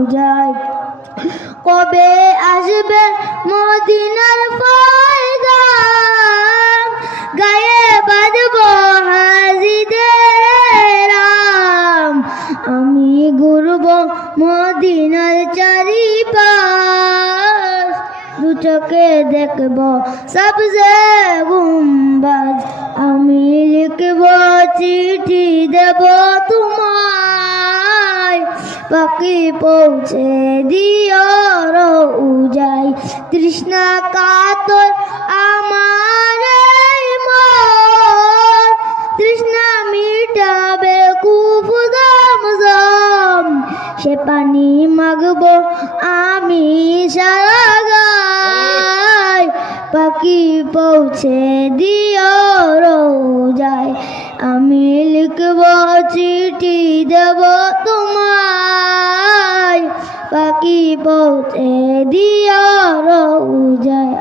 রোজায়। কবে আসবে মদিনার পয়গাম, গায়ে বাঁধব হাজিদের আম। আমি ঘুরব মদিনার চারিপাশ, দু চোখে দেখব সবজে গুম্বাজ। আমি লিখব চিঠি দেব তোমায়, পাখি পৌঁছে দিও রোজায়। তৃষ্ণা কাতর আমার এই মন, তৃষ্ণা মিটাবে কুফুদম জম। সে পানি মাগবো আমি সারা গায়, পাখি পৌঁছে দিও রোজায়। আমি লিখব চিঠি দেব তোমায়, পাখি পৌঁছে দিও রোজায়।